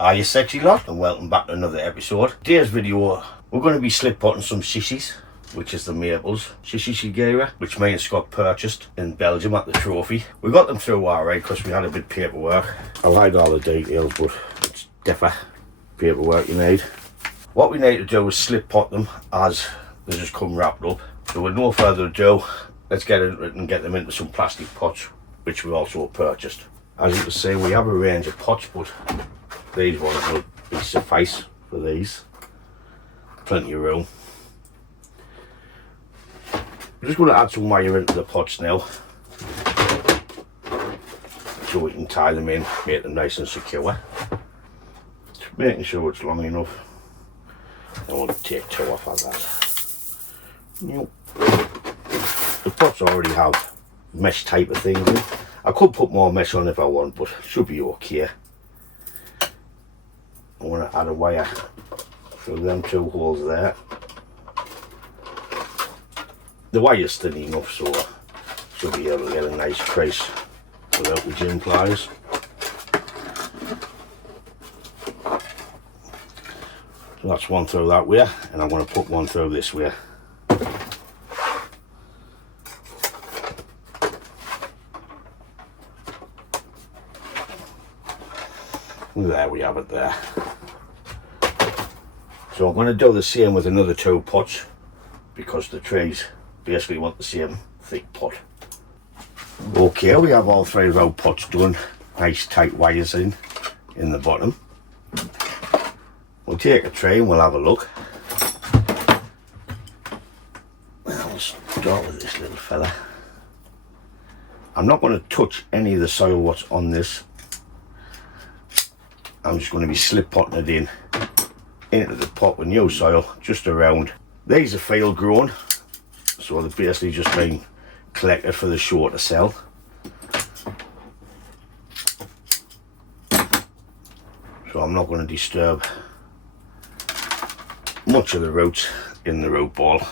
Hiya sexy lot, and welcome back to another episode. Today's video, we're going to be slip potting some shishis, which is the maples. Shishigashira, which me and Scott purchased in Belgium at the trophy. We got them through alright because we had a bit of paperwork. I like all the details, but it's different paperwork you need. What we need to do is slip pot them as they just come wrapped up. So with no further ado, let's get into it and get them into some plastic pots, which we also purchased. As you can see, we have a range of pots, but these ones will be suffice for these. Plenty of room. I'm just going to add some wire into the pots now, so we can tie them in, make them nice and secure. Just making sure it's long enough. I want to take two off of that. The pots already have mesh type of things in. I could put more mesh on if I want, but it should be okay. I want to add a wire through them two holes there. The wire's thin enough, so I should be able to get a nice crease without the gym pliers. So that's one through that way, and I'm going to put one through this way. There we have it there. So I'm going to do the same with another two pots, because the trees basically want the same thick pot. Okay, we have all three of our pots done. Nice tight wires in the bottom. We'll take a tray and we'll have a look. I'll start with this little fella. I'm not going to touch any of the soil what's on this. I'm just going to be slip potting it into the pot with new soil just around. These are field grown, so they're basically just being collected for the show to sell. So I'm not going to disturb much of the roots in the root ball.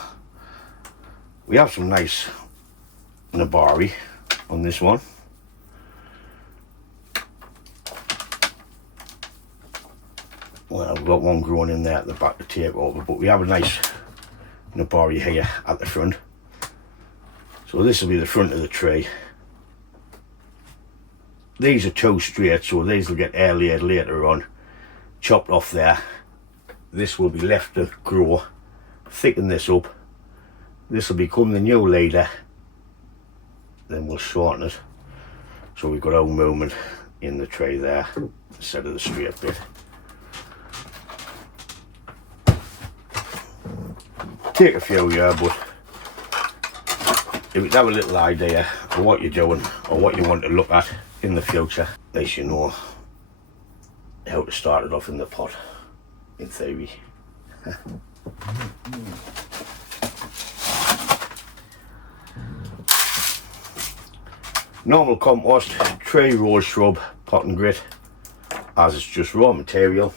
We have some nice nabari on this one. Well, I've got one growing in there at the back to take over, but we have a nice nabari here at the front. So this will be the front of the tree. These are two straight, so these will get air laid later on, chopped off there. This will be left to grow, thicken this up. This will become the new leader, then we'll shorten it. So we've got our movement in the tree there instead of the straight bit. Take a few here, but if you have a little idea of what you're doing or what you want to look at in the future, at least you know how to start it off in the pot, in theory. Normal compost, tree, rose shrub, pot and grit, as it's just raw material.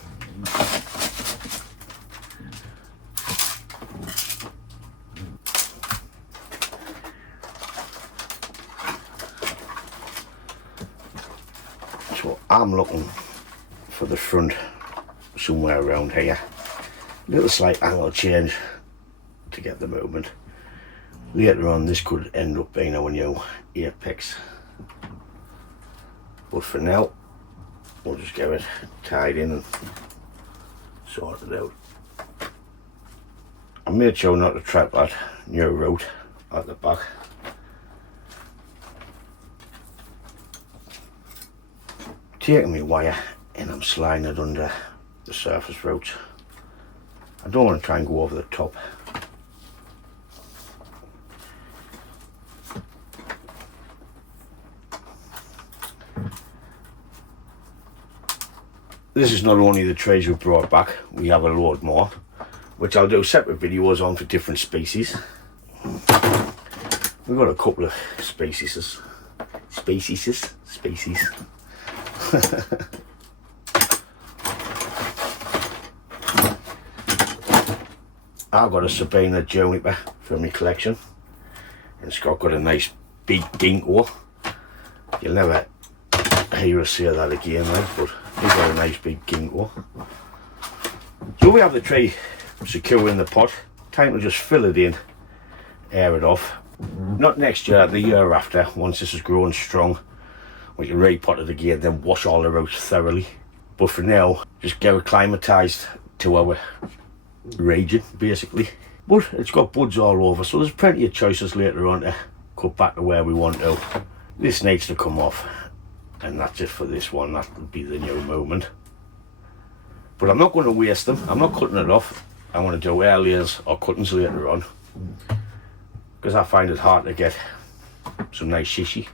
So I'm looking for the front somewhere around here. A little slight angle change to get the movement. Later on this could end up being our new apex. But for now, we'll just get it tied in and sorted out. I made sure not to trap that new root at the back. Taking my wire and I'm sliding it under the surface roots. I don't want to try and go over the top. This is not only the trays we brought back, we have a load more, which I'll do separate videos on for different species. We've got a couple of species. I've got a Sabina juniper for my collection, and Scott got a nice big ginkgo. You'll never hear us say that again, like, but we've got a nice big ginkgo. So we have the tray secure in the pot. Time to just fill it in, air it off. Not next year, the year after, once this is growing strong, we can re-pot it again, then wash all the roots thoroughly. But for now, just get acclimatised to our region, basically. But it's got buds all over, so there's plenty of choices later on to cut back to where we want to. This needs to come off, and that's it for this one. That will be the new movement. But I'm not going to waste them. I'm not cutting it off. I want to do air layers or cuttings later on, because I find it hard to get some nice shishi.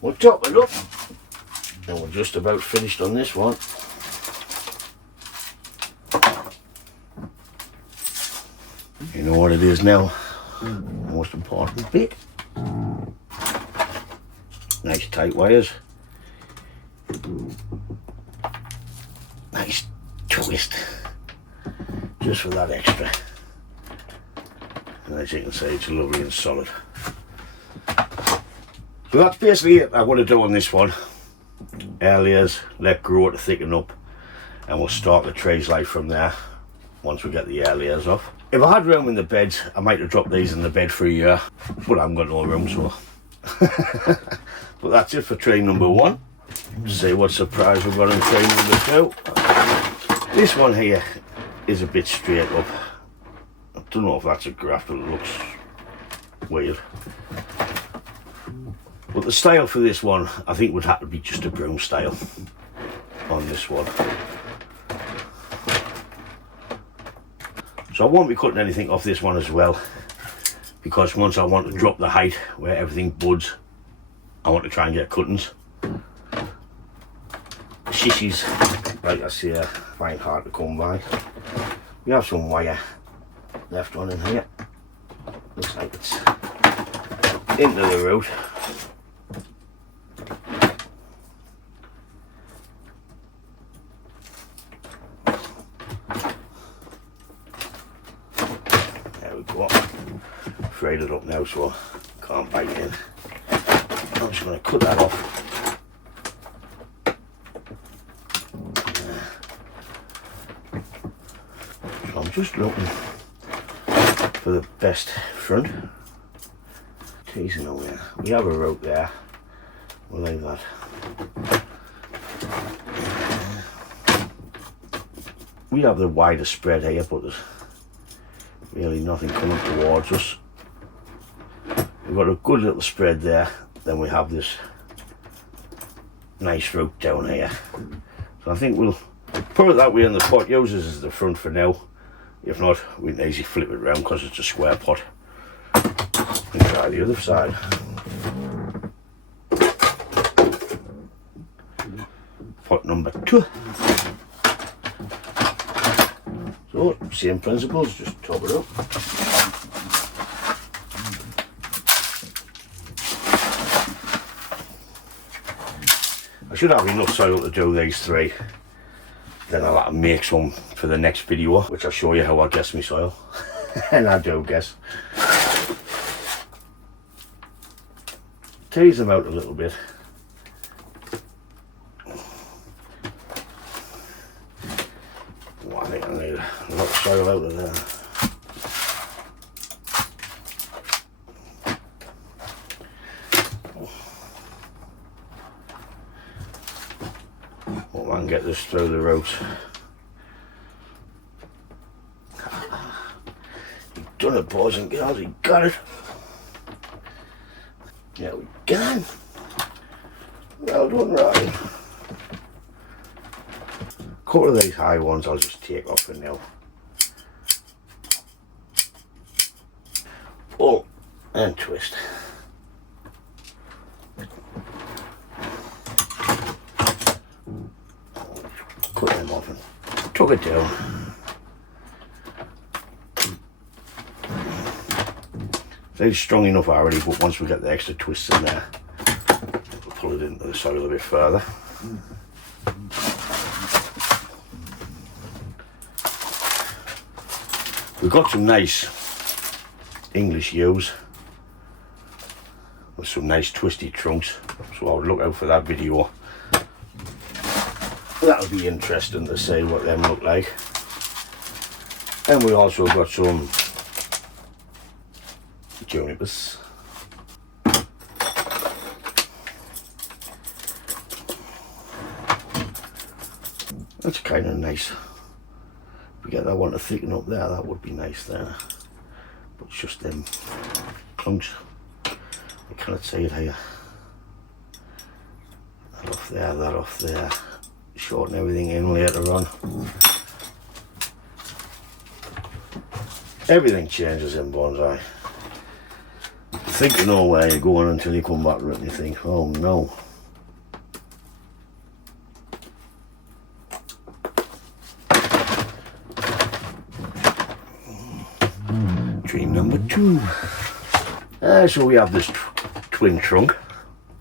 We'll top it up, and we're just about finished on this one. You know what it is now, most important bit. Nice tight wires. Nice twist, just for that extra. And as you can see, it's lovely and solid. So that's basically it I'm going to do on this one. Air layers, let grow to thicken up, and we'll start the trays life from there once we get the air layers off. If I had room in the beds, I might have dropped these in the bed for a year, but I haven't got no room, so. But that's it for tray number one. See what surprise we've got in tray number two. This one here is a bit straight up. I don't know if that's a graft, but it looks weird. But the style for this one, I think would have to be just a broom style on this one. So I won't be cutting anything off this one as well, because once I want to drop the height where everything buds, I want to try and get cuttings. Shishis, like I say, find hard to come by. We have some wire left on in here. Looks like it's into the root. Frayed it up now, so I can't bite in. I'm just going to cut that off. So I'm just looking for the best front. Teasing away. We have a rope there. We'll leave that. We have the wider spread here, but there's really nothing coming towards us. We've got a good little spread there, then we have this nice root down here. So I think we'll put it that way in the pot, use this as the front for now. If not, we can easily flip it around because it's a square pot. And try the other side. Pot number two. So, same principles, just top it up. I should have enough soil to do these three. Then I'll have to make some for the next video, which I'll show you how I guess my soil. And I do guess. Tease them out a little bit. Oh, I think I need a lot of soil out of there. Hope I can get this through the roots. You've done it, boys and girls, you got it. There we go. Well done, Ryan. A couple of these high ones I'll just take off for now. Pull and twist. Cut them off and tuck it down. They're strong enough already, but once we get the extra twists in there, it'll pull it into the soil a bit further. We've got some nice English yews with some nice twisty trunks, so I would look out for that video. That'll be interesting to see what them look like. And we also got some junipers. That's kind of nice. If we get that one to thicken up there, that would be nice there. But it's just them clunks. I cannot see it here. That off there, that off there. Shorten everything in later on. Everything changes in bonsai. You think you know where you're going until you come back to it and you think, oh no. Tree number 2. So we have this twin trunk.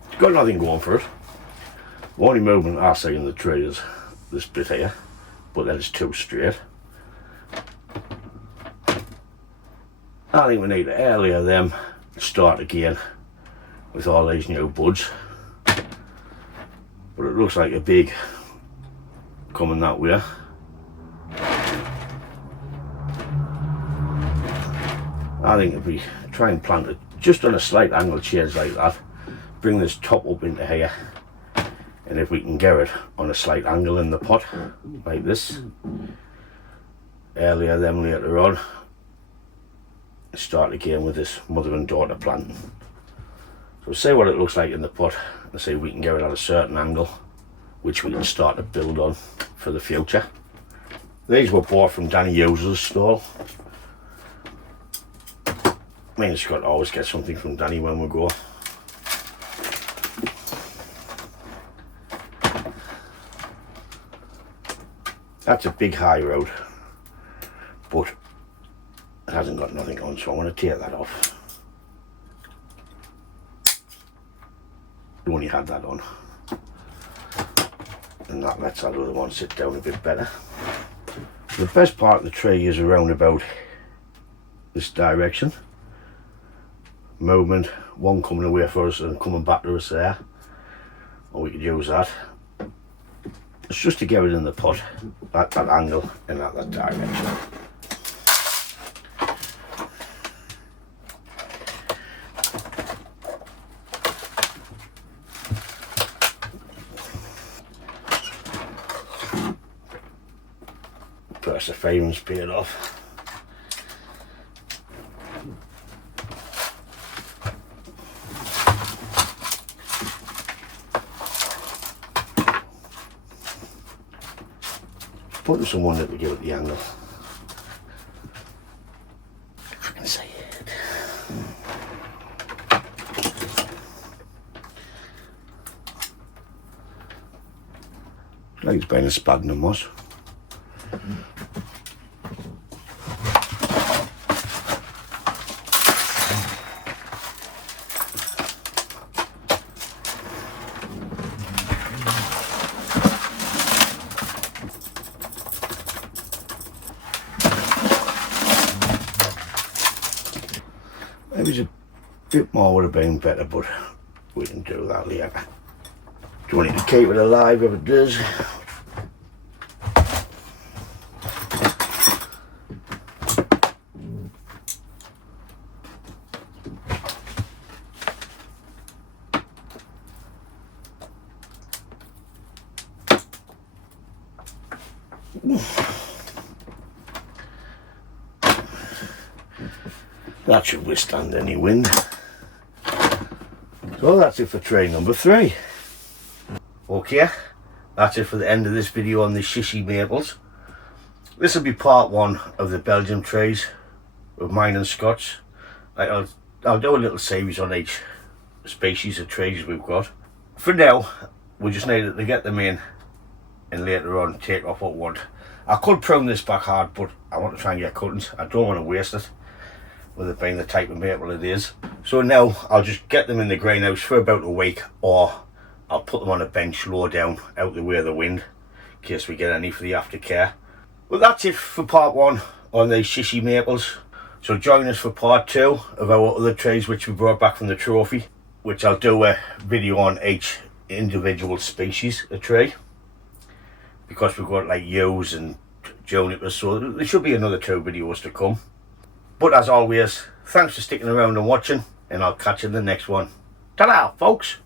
It's got nothing going for it. The only movement I see in the tree is this bit here, but then it's too straight. I think we need to earlier them start again with all these new buds. But it looks like a big coming that way. I think if we try and plant it just on a slight angle change like that, bring this top up into here, and if we can get it on a slight angle in the pot like this, earlier then later on, start again with this mother and daughter planting. So see what it looks like in the pot and see if we can get it at a certain angle, which we can start to build on for the future. These were bought from Danny User's stall. I mean, it's got to always get something from Danny when we go. That's a big high road, but it hasn't got nothing on, so I want to tear that off. We only had that on, and that lets that other one sit down a bit better. The best part of the tree is around about this direction. Movement, one coming away for us and coming back to us there, or we could use that. It's just to get it in the pot at that angle and at that direction. Perseverance paid off. Putting someone that to give it the angle. I can see it. Like it's been a sphagnum moss. Maybe a bit more would have been better, but we can do that later. Do you want it to keep it alive if it does? That should withstand any wind. So that's it for tray number 3. Okay, that's it for the end of this video on the Shishi maples. This will be part 1 of the Belgium trays with mine and Scott's. I'll do a little series on each species of trays we've got. For now, we just need to get them in and later on take off what we want. I could prune this back hard, but I want to try and get cuttings. I don't want to waste it, with it being the type of maple it is. So now I'll just get them in the greenhouse for about a week, or I'll put them on a bench low down out the way of the wind in case we get any for the aftercare. Well, that's it for part 1 on the Shishi maples. So join us for part 2 of our other trees which we brought back from the trophy, which I'll do a video on each individual species of tree, because we've got like yews and junipers, so there should be another 2 videos to come. But as always, thanks for sticking around and watching, and I'll catch you in the next one. Ta-da, folks!